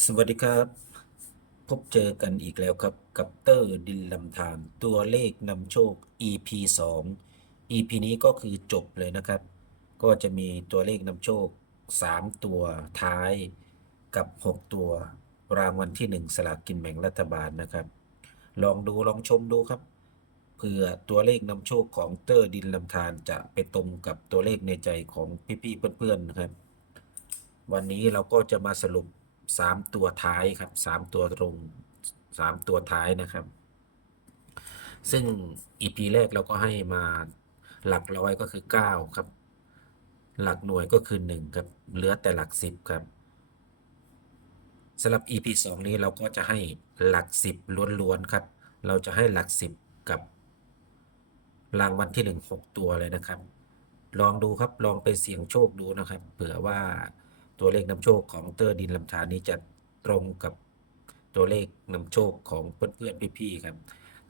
สวัสดีครับ พบเจอกันอีกแล้วครับ กับเตอร์ดินลำธารตัวเลขนำโชค EP 2 EP นี้ก็คือจบเลยนะครับ ก็จะมีตัวเลขนำโชค 3 ตัวท้ายกับ 6 ตัว รางวัลที่ 1 สลากกินแบ่งรัฐบาลนะครับ ลองดูลองชมดูครับเผื่อตัวเลขนำโชคของเตอร์ดินลำธารจะไปตรงกับตัวเลขในใจของพี่ๆเพื่อนๆนะครับ วันนี้เราก็จะมาสรุป สามตัวท้ายครับสามตัวตรงสามตัวท้ายนะครับ ซึ่ง EP แรกเราก็ให้มาหลักร้อยก็คือเก้าครับ หลักหน่วยก็คือหนึ่งครับ เหลือแต่หลักสิบครับสำหรับ EP สองนี้เราก็จะให้หลักสิบล้วนๆครับ เราจะให้หลักสิบกับ รางวัลที่หนึ่งหกตัวเลยนะครับ ลองดูครับ ลองไปเสี่ยงโชคดูนะครับ เผื่อว่า ตัวเลขนำโชคของเตอร์ดินลำธารนี้จะตรงกับตัวเลขนำโชคของเพื่อนๆพี่ๆครับ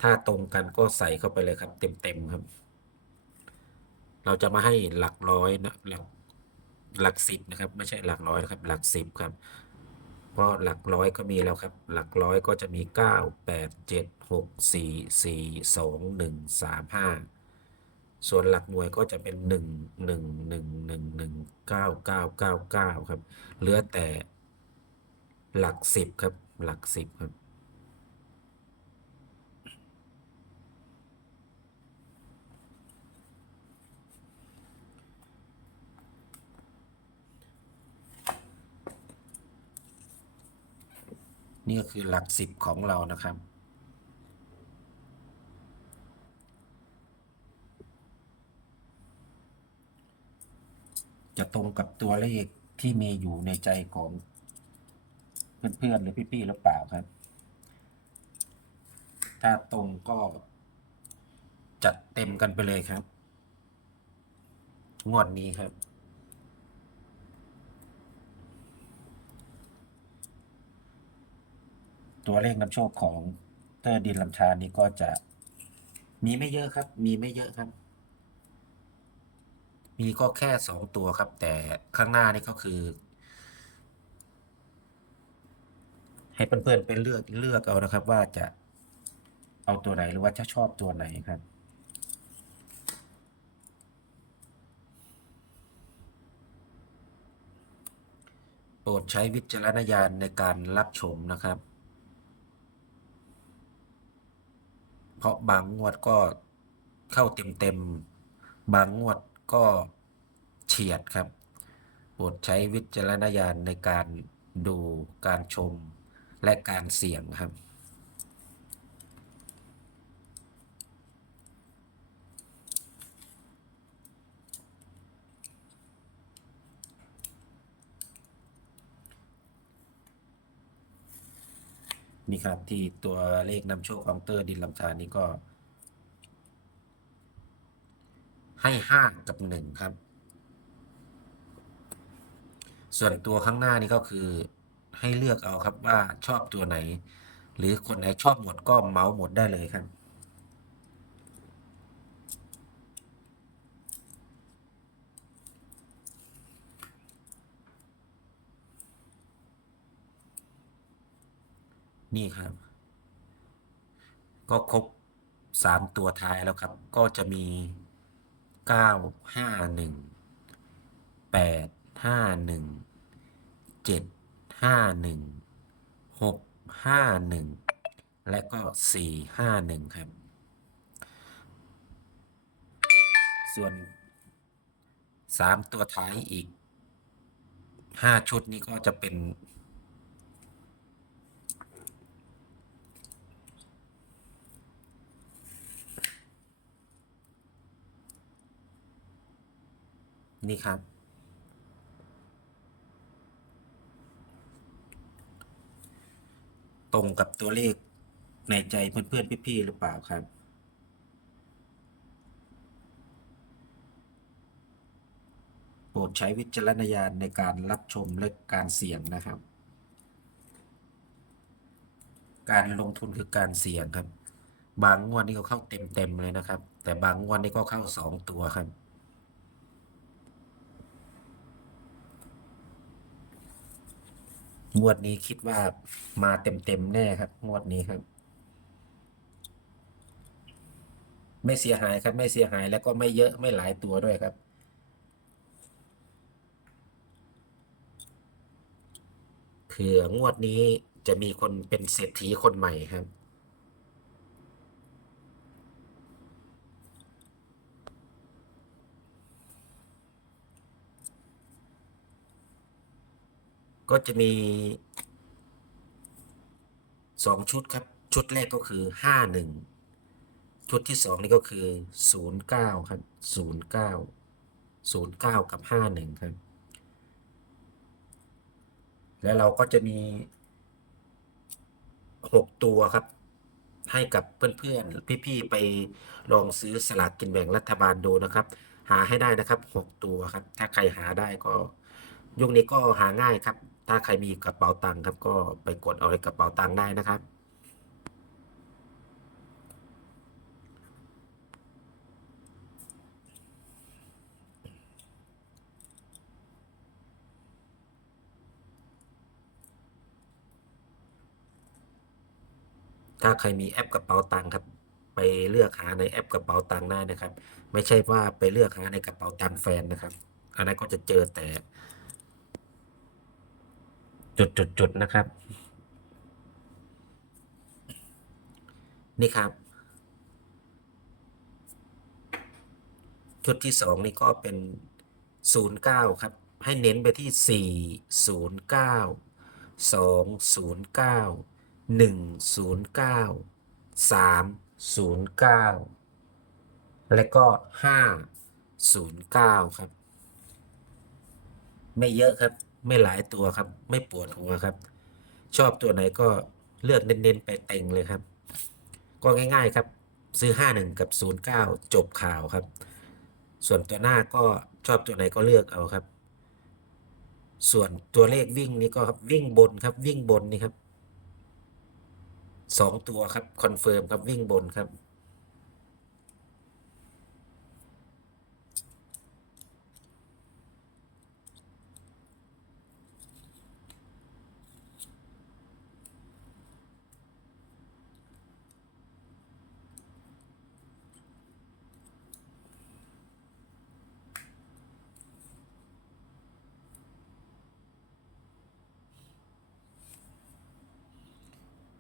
ถ้าตรงกันก็ใส่เข้าไปเลยครับ เต็มๆครับ เราจะมาให้หลักร้อยนะหลักหลักสิบนะครับ ไม่ใช่หลักร้อยนะครับ หลักสิบครับ เพราะหลักร้อยก็มีแล้วครับ หลักร้อยก็จะมีเก้าแปดเจ็ดหกสี่สี่สองหนึ่งสามห้า ส่วนหลักหน่วยก็จะเป็นหนึ่งหนึ่งหนึ่งหนึ่งหนึ่งเก้าเก้าเก้าเก้าครับ เหลือแต่หลักสิบครับ หลักสิบครับ นี่ก็คือหลักสิบของเรานะครับ จะตรงกับตัวเลขที่มีอยู่ในใจของเพื่อนๆหรือพี่ๆหรือเปล่าครับ ถ้าตรงก็จัดเต็มกันไปเลยครับ งวดนี้ครับ ตัวเลขนำโชคของเตอร์ดินลำธานี้ก็จะมีไม่เยอะครับ มีไม่เยอะครับ มีก็แค่สองตัวครับ แต่ข้างหน้านี่ก็คือ ให้เพื่อนๆไปเลือกเลือกเอานะครับ ว่าจะเอาตัวไหนหรือว่าจะชอบตัวไหนครับโปรดใช้วิจารณญาณในการรับชมนะครับ เพราะบางงวดก็เข้าเต็มๆ บางงวด ก็เฉียดครับโปรดใช้วิจารณญาณในการดูการชมและการเสี่ยงครับ นี่ครับที่ตัวเลขนำโชคของเตอร์ดินลำธารนี้ก็ ให้ห้ากับหนึ่งครับ ส่วนตัวข้างหน้านี่ก็คือให้เลือกเอาครับว่าชอบตัวไหน หรือคนไหนชอบหมดก็เมาส์หมดได้เลยครับนี่ครับ ก็ครบสามตัวท้ายแล้วครับ ก็จะมี เก้าห้าหนึ่งแปดห้าหนึ่งเจ็ดห้าหนึ่งหกห้าหนึ่งและก็สี่ห้าหนึ่งครับ ส่วนสามตัวท้ายอีกห้าชุดนี้ก็จะเป็น นี่ครับ ตรงกับตัวเลขในใจเพื่อนๆพี่ๆหรือเปล่าครับโปรดใช้วิจารณญาณในการรับชมและการเสี่ยงนะครับ การลงทุนคือการเสี่ยงครับ บางงวดนี่ก็เข้าเต็มๆเลยนะครับ แต่บางงวดนี่ก็เข้าสองตัวครับ งวดนี้คิดว่ามาเต็มๆแน่ครับ งวดนี้ครับ ไม่เสียหายครับ ไม่เสียหายแล้วก็ไม่เยอะไม่หลายตัวด้วยครับ เผื่องวดนี้จะมีคนเป็นเศรษฐีคนใหม่ครับ ก็จะมีสองชุดครับ ชุดแรกก็คือห้าหนึ่งชุดที่สองนี่ก็คือศูนย์เก้าครับศูนย์เก้าศูนย์เก้ากับห้าหนึ่งครับ แล้วเราก็จะมีหกตัวครับ ให้กับเพื่อนๆ พี่ๆ ไปลองซื้อสลากกินแบ่งรัฐบาลดูนะครับ หาให้ได้นะครับหกตัวครับ ถ้าใครหาได้ก็ยุคนี้ก็หาง่ายครับ ถ้าใครมีกระเป๋าตังค์ครับ ก็ไปกดเอาในกระเป๋าตังค์ได้นะครับ ถ้าใครมีแอปกระเป๋าตังค์ครับ ไปเลือกหาในแอปกระเป๋าตังค์ได้นะครับ ไม่ใช่ว่าไปเลือกหาในกระเป๋าตังค์แฟนนะครับ อันนั้นก็จะเจอแต่ จุดๆๆนะครับ นี่ครับ ชุดที่สองนี่ก็เป็นศูนย์เก้าครับ ให้เน้นไปที่สี่ศูนย์เก้าสองศูนย์เก้าหนึ่งศูนย์เก้าสามศูนย์เก้าและก็ห้าศูนย์เก้าครับ ไม่เยอะครับ ไม่หลายตัวครับ ไม่ปวดหัวครับ ชอบตัวไหนก็เลือกเน้นๆไปเต็งเลยครับ ก็ง่าย ๆครับ ซื้อ 51 กับ 09 จบข่าวครับ ส่วนตัวหน้าก็ชอบตัวไหนก็เลือกเอาครับ ส่วนตัวเลขวิ่งนี่ก็ครับวิ่งบนครับวิ่งบนนี่ครับสองตัวครับคอนเฟิร์มครับวิ่งบนครับ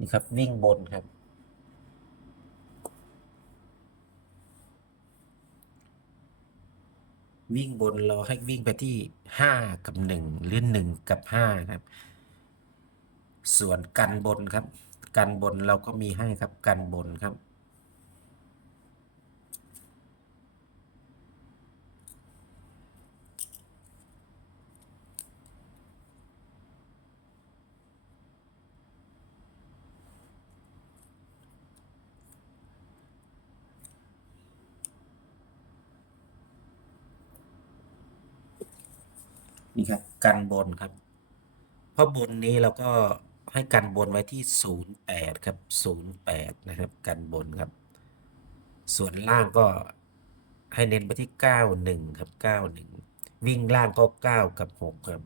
นี่ครับ วิ่งบนครับ วิ่งบนเราให้วิ่งไปที่ห้ากับหนึ่งหรือหนึ่งกับห้าครับ ส่วนกันบนครับ กันบนเราก็มีให้ครับกันบนครับ นี่ครับกันบนครับ เพราะบนนี้เราก็ให้กันบนไว้ที่ศูนย์แปดครับศูนย์แปดนะครับ กันบนครับ ส่วนล่างก็ให้เน้นไปที่เก้าหนึ่งครับเก้าหนึ่งวิ่งล่างก็เก้ากับหกครับ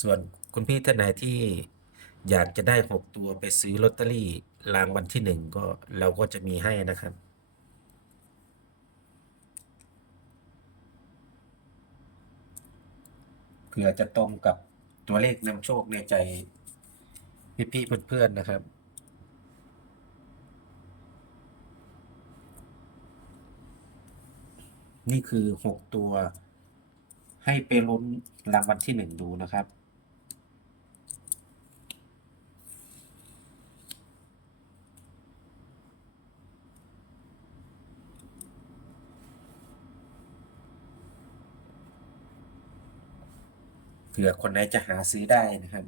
ส่วนคุณพี่ท่านไหนที่อยากจะได้หกตัวไปซื้อลอตเตอรี่รางวัลที่หนึ่งก็เราก็จะมีให้นะครับ เผื่อจะตรงกับตัวเลขนำโชคในใจ พี่ๆเพื่อนๆนะครับ นี่คือหกตัวให้ไปลุ้นรางวัลที่หนึ่งดูนะครับ เผื่อคนไหนจะหาซื้อได้นะครับ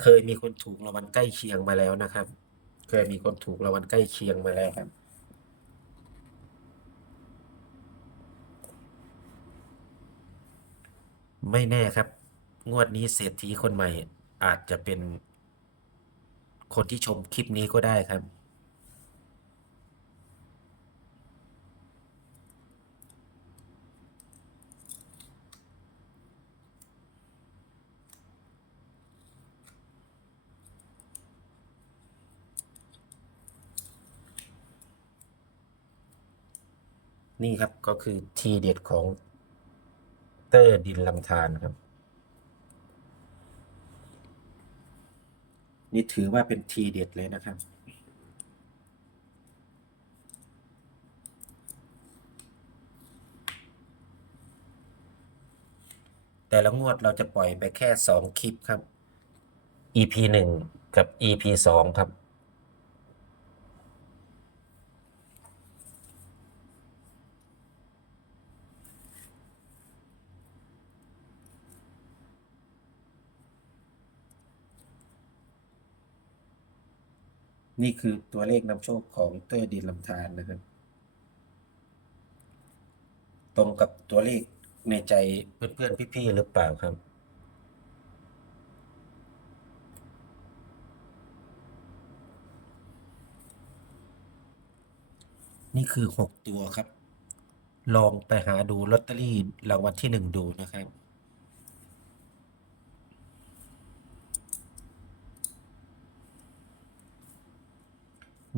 เคยมีคนถูกรางวัลใกล้เคียงมาแล้วนะครับ เคยมีคนถูกรางวัลใกล้เคียงมาแล้วครับไม่แน่ครับ งวดนี้เศรษฐีคนใหม่อาจจะเป็นคนที่ชมคลิปนี้ก็ได้ครับ นี่ครับก็คือทีเด็ดของเตอร์ดินลำธารครับ นี่ถือว่าเป็นทีเด็ดเลยนะครับ แต่ละงวดเราจะปล่อยไปแค่สองคลิปครับ EP หนึ่งกับ EP สองครับ นี่คือตัวเลขนำโชคของเตอร์ดินลำธารนะครับ ตรงกับตัวเลขในใจเพื่อนๆพี่ๆหรือเปล่าครับ นี่คือหกตัวครับ ลองไปหาดูลอตเตอรี่รางวัลที่หนึ่งดูนะครับ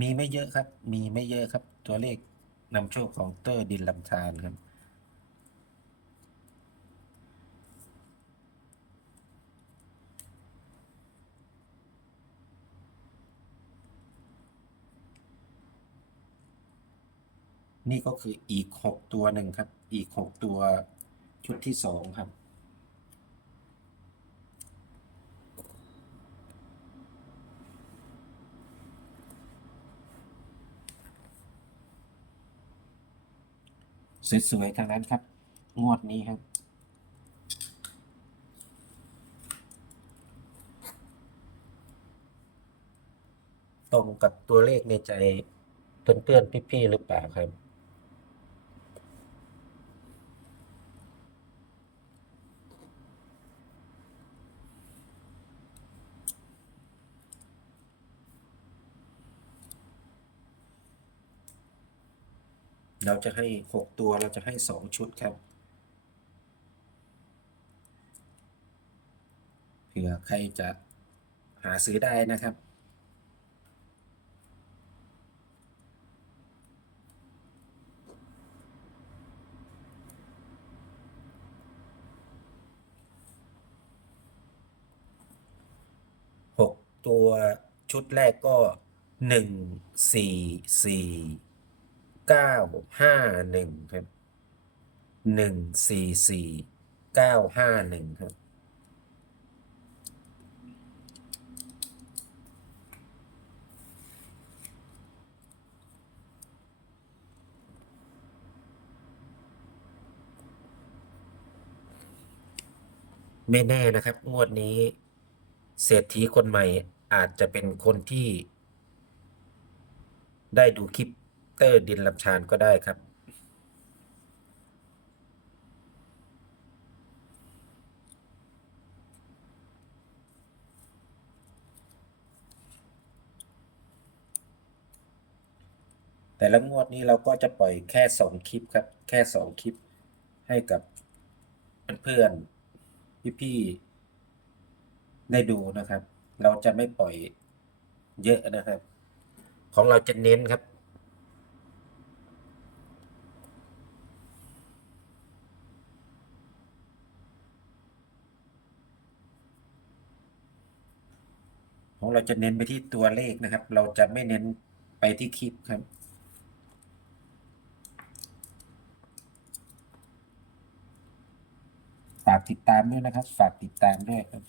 มีไม่เยอะครับ มีไม่เยอะครับ ตัวเลขนำโชคของเตอร์ดินลำธารครับ นี่ก็คืออีกหกตัวหนึ่งครับ อีกหกตัวชุดที่สองครับ สวยๆทางนั้นครับ งวดนี้ครับ ตรงกับตัวเลขในใจเพื่อนๆพี่ๆหรือเปล่าครับ เราจะให้หกตัวเราจะให้สองชุดครับ เผื่อใครจะหาซื้อได้นะครับหกตัวชุดแรกก็หนึ่งสี่สี่ ก้าห้าหนึ่งครับหนึ่งสี่สี่เก้าห้าหนึ่งครับไม่แน่นะครับ งวดนี้ เศรษฐีคนใหม่อาจจะเป็นคนที่ ได้ดูคลิป เตอร์ดินลำชานก็ได้ครับ แต่ละงวดนี้เราก็จะปล่อยแค่สองคลิปครับ แค่สองคลิปให้กับเพื่อนๆพี่ๆได้ดูนะครับ เราจะไม่ปล่อยเยอะนะครับ ของเราจะเน้นครับ ของเราจะเน้นไปที่ตัวเลขนะครับ เราจะไม่เน้นไปที่คลิปครับ ฝากติดตามด้วยนะครับ ฝากติดตามด้วยครับ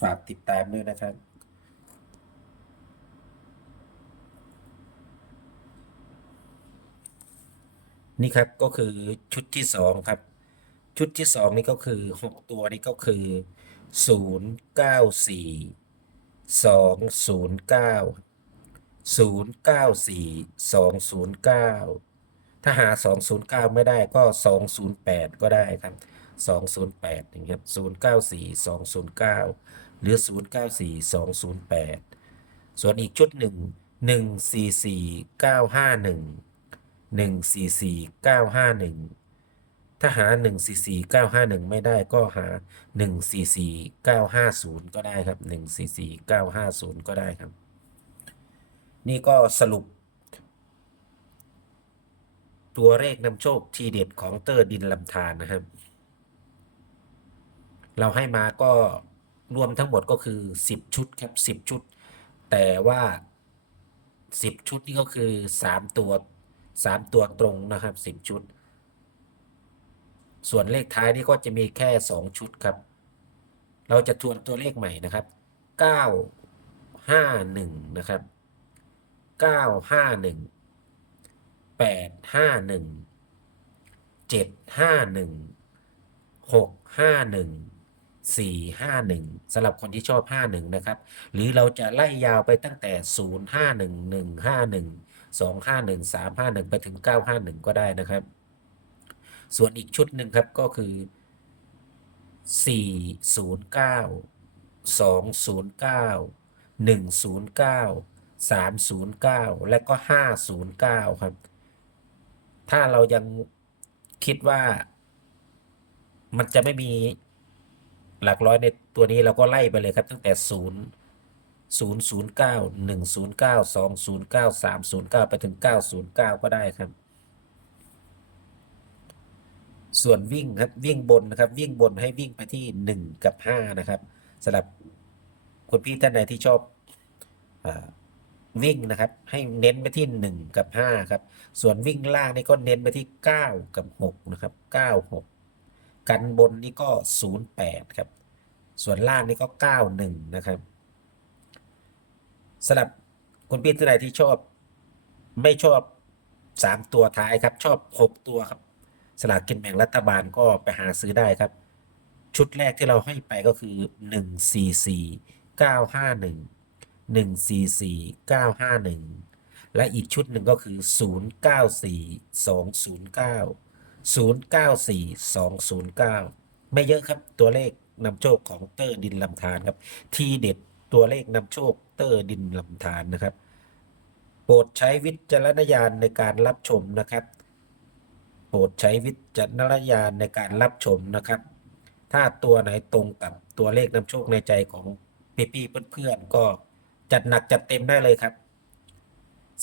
ฝากติดตามด้วยนะครับนี่ครับก็คือชุดที่สองครับ ชุดที่สองนี่ก็คือหกตัวนี่ก็คือศูนย์เก้าสี่สองศูนย์เก้าศูนย์เก้าสี่สองศูนย์เก้าถ้าหาสองศูนย์เก้าไม่ได้ก็สองศูนย์แปดก็ได้ครับสองศูนย์แปดอย่างเงี้ยศูนย์เก้าสี่สองศูนย์เก้าหรือศูนย์เก้าสี่สองศูนย์แปดส่วนอีกชุดหนึ่งหนึ่งสี่สี่เก้าห้าหนึ่งหนึ่งสี่สี่เก้าห้าหนึ่ง ถ้าหา 144951 ไม่ได้ก็หา 144950 ก็ได้ครับ 144950 ก็ได้ครับ นี่ก็สรุป ตัวเลขนำโชคทีเด็ดของเตอร์ดินลำธารนะครับ เราให้มาก็รวมทั้งหมดก็คือ 10 ชุดครับ 10 ชุด แต่ว่า 10 ชุดนี่ก็คือ 3 ตัว 3 ตัวตรงนะครับ 10 ชุด ส่วนเลขท้ายนี่ก็จะมีแค่ 2 ชุดครับ เราจะทวนตัวเลขใหม่นะครับ 951 นะครับ 951 851 751 651 451สำหรับคนที่ชอบ 51 นะครับ หรือเราจะไล่ยาวไปตั้งแต่ 051 151 251 351 ไปถึง 951 ก็ได้นะครับ ส่วนอีกชุดหนึ่งครับก็คือ 409 209 109 309 และก็ 509 ครับ ถ้าเรายังคิดว่ามันจะไม่มีหลักร้อยในตัวนี้เราก็ไล่ไปเลยครับ ตั้งแต่ 0 009 109 209 309 ไปถึง 909 ก็ได้ครับ ส่วนวิ่งครับวิ่งบนนะครับ วิ่งบนให้วิ่งไปที่1กับ5นะครับสำหรับคุณพี่ท่านใดที่ชอบอวิ่งนะครับ ให้เน้นไปที่1กับ5ครับ ส่วนวิ่งล่างนี่ก็เน้นไปที่9กับ6นะครับ9 6กันบนนี่ก็08ครับ ส่วนล่างนี่ก็91นะครับสำหรับคุณพี่ท่านใดที่ชอบไม่ชอบ3ตัวท้ายครับ ชอบ6ตัวครับ สลากกินแบ่งรัฐบาลก็ไปหาซื้อได้ครับ ชุดแรกที่เราให้ไปก็คือ 144 951 144 951 และอีกชุดหนึ่งก็คือ 094 209 094 209 ไม่เยอะครับตัวเลขนำโชคของเตอร์ดินลำธารครับ ทีเด็ดตัวเลขนำโชคเตอร์ดินลำธารนะครับ โปรดใช้วิจารณญาณในการรับชมนะครับ ปรดใช้วิจารณญาณในการรับชมนะครับ ถ้าตัวไหนตรงกับตัวเลขนำโชคในใจของพี่ๆเพื่อนๆก็จัดหนักจัดเต็มได้เลยครับ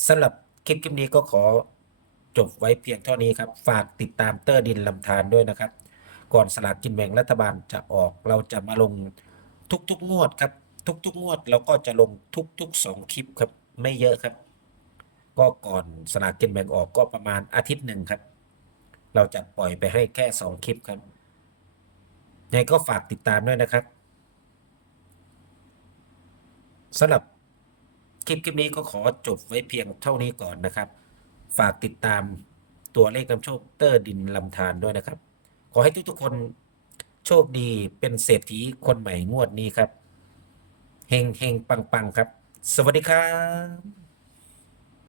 สำหรับคลิปคลิปนี้ก็ขอจบไว้เพียงเท่านี้ครับ ฝากติดตามเตอร์ดินลำธารด้วยนะครับ ก่อนสลากกินแบ่งรัฐบาลจะออกเราจะมาลงทุกๆงวดครับ ทุกๆงวดเราก็จะลงทุกๆสองคลิปครับไม่เยอะครับ ก็ก่อนสลากกินแบ่งออกก็ประมาณอาทิตย์หนึ่งครับ เราจะปล่อยไปให้แค่สองคลิปครับยังไงก็ฝากติดตามด้วยนะครับสำหรับคลิปคลิปนี้ก็ขอจบไว้เพียงเท่านี้ก่อนนะครับ ฝากติดตามตัวเลขนำโชคเตอร์ดินลำธารด้วยนะครับ ขอให้ทุกๆคนโชคดีเป็นเศรษฐีคนใหม่งวดนี้ครับเฮงเฮงปังปังครับ สวัสดีครับ